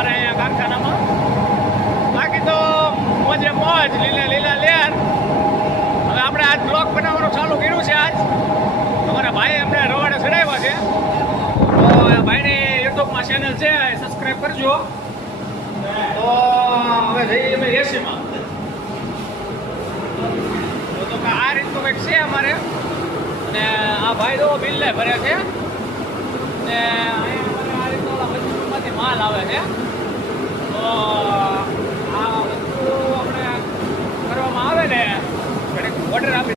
અમારે અહીંયા કારખાનામાં. બાકી તો મોજે મોજ, લીલા લેર. હવે આપણે આજ બ્લોગ બનાવવાનું ચાલુ કર્યું છે. આજ અમારા ભાઈ અમને રવાડે ચડાવ્યા છે, તો ભાઈની યુટ્યુબમાં ચેનલ છે, સબસ્ક્રાઈબ કરજો. તો હવે જઈએ અમે એસીમાં. તો આ રીતનું કંઈક છે અમારે. અને આ ભાઈ તો બિલ્લે ભરે છે ને અહીંયા આ રીતનો મજૂરમાંથી માલ આવે છે.